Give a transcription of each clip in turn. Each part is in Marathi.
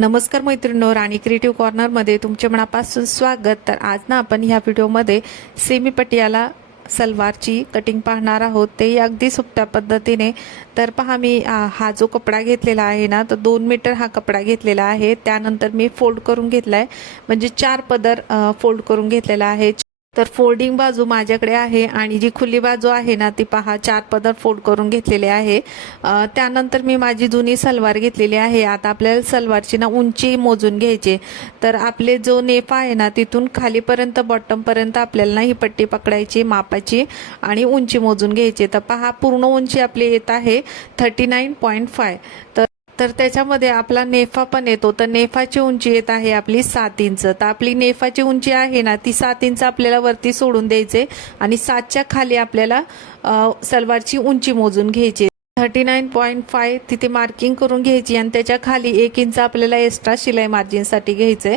नमस्कार मैत्रिणींनो, राणी क्रिएटिव्ह कॉर्नरमध्ये तुमचे मनापासून स्वागत। तर आज ना आपण ह्या व्हिडिओमध्ये सेमी पटियाला सलवारची कटिंग पाहणार आहोत, ते अगदी सोप्या पद्धतीने। तर पहा, मी हा जो कपडा घेतलेला आहे ना, तो 2 मीटर हा कपडा घेतलेला आहे। त्यानंतर मी फोल्ड करून घेतलाय, म्हणजे 4 पदर फोल्ड करून घेतलेला आहे। तर फोल्डिंग बाजू माझ्याकडे आहे आणि जी खुली बाजू आहे ना, ती पहा 4 पदर फोल्ड करून घेतलेले आहे। त्यानंतर मी माझी जुनी सलवार घेतलेली आहे। आता आपल्याला सलवारची ना उंची मोजून घ्यायची। तर आपले जो नेफा आहे ना, तिथून खालीपर्यंत बॉटमपर्यंत आपल्याला ना ही पट्टी पकडायची, मापाची आणि उंची मोजून घ्यायची। तर पहा, पूर्ण उंची आपली येत आहे 39.5। तर त्याच्यामध्ये आपला नेफा पण येतो। तर नेफाची उंची येत आहे आपली 7 इंच। तर आपली नेफाची उंची आहे ना, ती 7 इंच आपल्याला वरती सोडून द्यायचे आणि 7च्या खाली आपल्याला सलवारची उंची मोजून घ्यायची। 39.5 तिथे मार्किंग करून घ्यायची आणि त्याच्या खाली 1 इंच आपल्याला एक्स्ट्रा शिलाई मार्जिनसाठी घ्यायचे।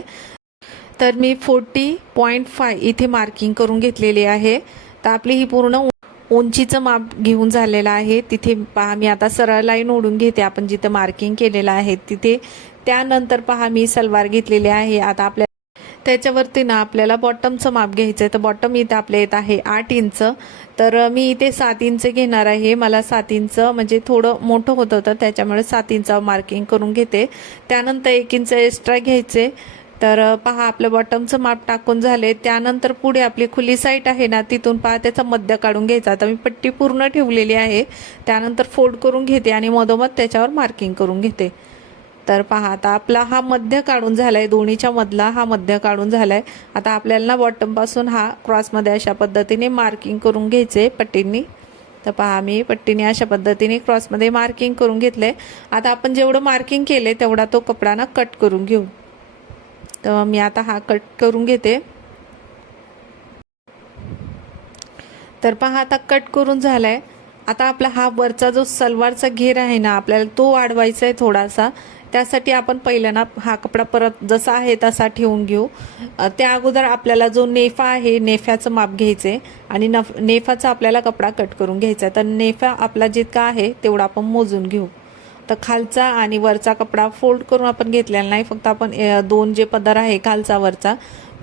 तर मी 40.5 इथे मार्किंग करून घेतलेली आहे। तर आपली ही पूर्ण उंचीचं माप घेऊन झालेलं आहे। तिथे पहा, मी आता सरळ लाईन ओढून घेते आपण जिथे मार्किंग केलेलं आहे तिथे। त्यानंतर पहा, मी सलवार घेतलेली आहे। आता आपल्याला त्याच्यावरती ना आपल्याला बॉटमचं माप घ्यायचं आहे। तर बॉटम इथे आपल्या येत आहे 8 इंच। तर मी इथे 7 इंच घेणार आहे। मला 7 इंच म्हणजे थोडं मोठं होत होतं, त्याच्यामुळे 7 इंच मार्किंग करून घेते। त्यानंतर 1 इंच एक्स्ट्रा घ्यायचे। तर पहा, आपलं बॉटमचं माप टाकून झाले। त्यानंतर पुढे आपली खुली साईड आहे ना, तिथून पहा त्याचा मध्य काढून घ्यायचा। आता मी पट्टी पूर्ण ठेवलेली आहे। त्यानंतर फोल्ड करून घेते आणि मधोमध त्याच्यावर मार्किंग करून घेते। तर पहा, आता आपला हा मध्य काढून झालाय, दोन्हीच्या मधला हा मध्य काढून झालाय। आता आपल्याला ना बॉटम पासून हा क्रॉसमध्ये अशा पद्धतीने मार्किंग करून घ्यायचे पट्टींनी। तर पहा, मी पट्टीने अशा पद्धतीने क्रॉसमध्ये मार्किंग करून घेतले। आता आपण जेवढं मार्किंग केले तेवढा तो कपडा ना कट करून घेऊ। तर मी आता हा कट करून घेते। तर पहा, आता कट करून झालाय। आता आपला हा वरचा जो सलवारचा घेर आहे ना, आपल्याला तो वाढवायचा आहे थोडासा। त्यासाठी आपण पहिलं ना हा कपडा परत जसा आहे तसा ठेवून घेऊ। त्या अगोदर आपल्याला जो नेफा आहे, नेफ्याचं माप घ्यायचे आणि नेफाचा आपल्याला कपडा कट करून घ्यायचा। तर नेफा आपला जितका आहे तेवढा आपण मोजून घेऊ। तर खालचा आणि वरचा कपडा फोल्ड करून आपण घेतलेला नाही, फक्त आपण 2 जे पदर आहे खालचा वरचा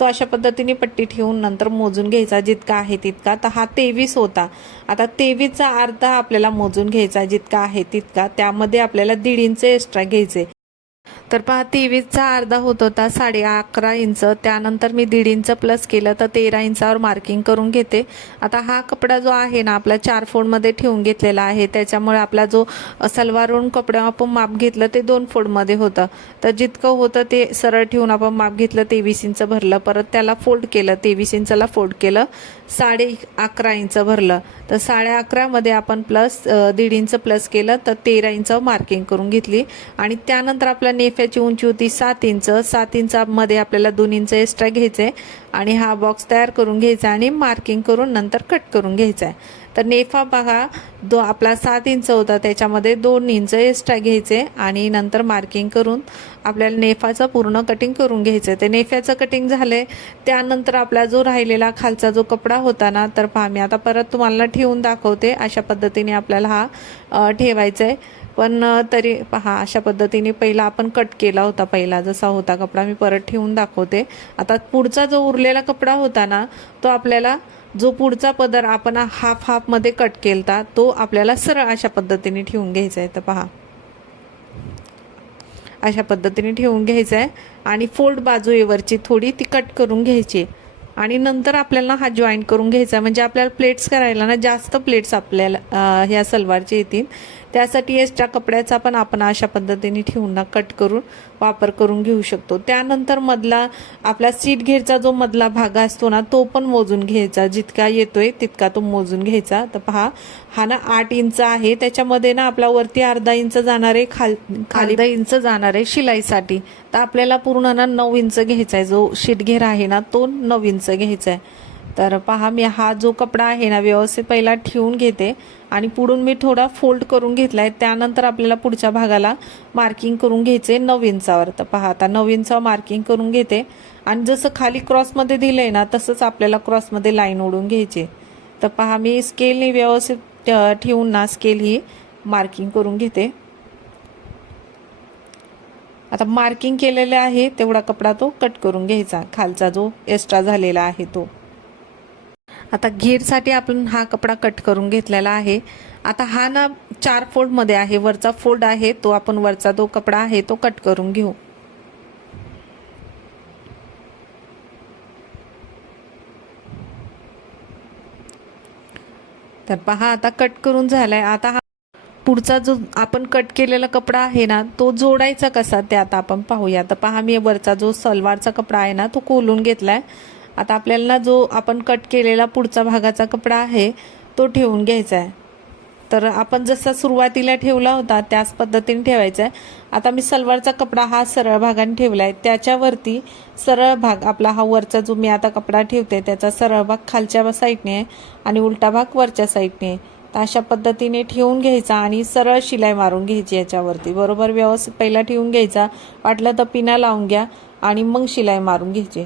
तो अशा पद्धतीने पट्टी ठेवून नंतर मोजून घ्यायचा जितका आहे तितका। तर हा 23 होता। आता 23चा अर्धा आपल्याला मोजून घ्यायचा जितका आहे तितका। त्यामध्ये आपल्याला 1.5 इंच एक्स्ट्रा घ्यायचे। तर पहा, 23चा अर्धा होत होता 11.5 इंच। त्यानंतर मी 1.5 इंच प्लस केलं तर 13 इंचावर मार्किंग करून घेते। आता हा कपडा जो आहे ना, आपला 4 फोल्डमध्ये ठेवून घेतलेला आहे। त्याच्यामुळे आपला जो सलवारवरून कपडा आपण माप घेतलं ते 2 फोल्डमध्ये होतं। तर जितकं होतं ते सरळ ठेवून आपण माप घेतलं, 23 इंच भरलं। परत त्याला फोल्ड केलं, 23 इंचला फोल्ड केलं, 11.5 इंच भरलं। तर 11.5 मध्ये आपण प्लस 1.5 इंच प्लस केलं तर 13 इंचावर मार्किंग करून घेतली। आणि त्यानंतर आपला नेफ्याची उंची होती 7 इंच। 7 इंचामध्ये आपल्याला 2 इंच एक्स्ट्रा घ्यायचे आणि हा बॉक्स तयार करून घ्यायचा आणि मार्किंग करून नंतर कट करून घ्यायचा आहे। तर नेफा पहा, आपला 7 इंच होता, त्याच्यामध्ये 2 इंच एक्स्ट्रा घ्यायचे आणि नंतर मार्किंग करून आपल्याला नेफाचं पूर्ण कटिंग करून घ्यायचं। ते नेफ्याचं कटिंग झालंय। त्यानंतर आपला जो राहिलेला खालचा जो कपडा होता ना, तर पहा, मी आता परत तुम्हाला ठेवून दाखवते। अशा पद्धतीने आपल्याला हा ठेवायचा आहे। पण तरी पहा, अशा पद्धतीने पहिला आपण कट केला होता, पहिला जसा होता कपडा मी परत ठेवून दाखवते। आता पुढचा जो उरलेला कपडा होता ना, तो आपल्याला जो पुढचा पदर आपण हाफ मध्ये कट केलता तो आपल्याला सरळ अशा पद्धतीने ठेवून घ्यायचा आहे। तर पहा, अशा पद्धतीने ठेवून घ्यायचा आहे आणि फोल्ड बाजू वरची थोडी ती कट करून घ्यायची आणि नंतर आपल्याला हा जॉईंट करून घ्यायचा। म्हणजे आपल्याला प्लेट्स करायला ना जास्त प्लेट्स आपल्याला ह्या सलवारचे येतील। त्यासाठी एक्स्ट्रा कपड्याचा पण आपण अशा पद्धतीने ठेवून ना कट करून वापर करून घेऊ शकतो। त्यानंतर मधला आपला सीट घेरचा जो मधला भाग असतो ना, तो पण मोजून घ्यायचा, जितका येतोय तितका तो मोजून घ्यायचा। तर पहा, हा ना 8 इंच आहे, त्याच्यामध्ये ना आपला वरती अर्धा इंच जाणार आहे, खाली 1 इंच जाणार आहे शिलाईसाठी। तर आपल्याला पूर्ण ना 9 इंच घ्यायचा आहे। जो शीट घेर आहे ना, तो 9 इंच घ्यायचा आहे। तर पहा, मी हा जो कपडा आहे ना व्यवस्थित पहिला ठेवून घेते आणि पुढून मी थोडा फोल्ड करून घेतलाय। त्यानंतर आपल्याला पुढच्या भागाला मार्किंग करून घ्यायचे 9 इंचावर। तर पहा, आता 9 इंचावर मार्किंग करून घेते आणि जसं खाली क्रॉसमध्ये दिलंय ना, तसंच आपल्याला क्रॉसमध्ये लाईन ओढून घ्यायची। तर पहा, मी स्केलने व्यवस्थित ठेवून ना स्केल ही मार्किंग करून घेते। आता मार्किंग केलेले आहे तेवढा कपडा तो कट करून घ्यायचा, खालचा जो एक्स्ट्रा झालेला आहे तो. आता घेरसाठी आपण हा कपडा कट करून घेतलेला आहे. आता हा ना 4 फोल्डमध्ये आहे, वरचा फोल्ड आहे तो आपण वरचा जो कपडा आहे तो कट करून घेऊ. तर पहा आता कट करून झालाय. आता हा पुढचा जो आपण कट केलेला कपडा आहे ना तो जोडायचा कसा ते आता आपण पाहूया. तर पहा मी वरचा जो सलवारचा कपडा आहे ना तो खोलून घेतलाय. आता आपल्याला जो आपण कट केलेला पुढचा भागाचा कपडा आहे तो ठेवून घ्यायचा आहे. तर आपण जसा सुरुवातीला ठेवला होता त्याच पद्धतीने ठेवायचा आहे. आता मी सलवारचा कपडा हा सरळ भागाने ठेवलाय, त्याच्यावरती सरळ भाग आपला हा वरचा जो मी आता कपडा ठेवते त्याचा सरळ भाग खालच्या साईडने आहे आणि उलटा भाग वरच्या साईडने आहे. तर अशा पद्धतीने ठेवून घ्यायचा आणि सरळ शिलाई मारून घ्यायची याच्यावरती. बरोबर व्यवस्थित पहिला ठेवून घ्यायचा, वाटलं तर पिना लावून घ्या आणि मग शिलाई मारून घ्यायची.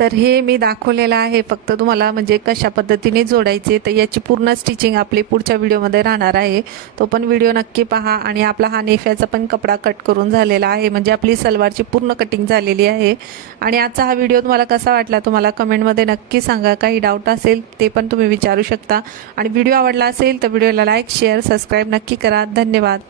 तर हे मी दाखवलेलं आहे फक्त तुम्हाला म्हणजे कशा पद्धतीने जोडायचे. तर याची पूर्ण स्टिचिंग आपली पुढच्या व्हिडिओमध्ये राहणार आहे, तो पण व्हिडिओ नक्की पहा. आणि आपला हा नेफ्याचा पण कपडा कट करून झालेला आहे, म्हणजे आपली सलवारची पूर्ण कटिंग झालेली आहे. आणि आजचा हा व्हिडिओ तुम्हाला कसा वाटला तुम्हाला कमेंटमध्ये नक्की सांगा. काही डाऊट असेल ते पण तुम्ही विचारू शकता. आणि व्हिडिओ आवडला असेल तर व्हिडिओला लाईक शेअर सबस्क्राईब नक्की करा. धन्यवाद.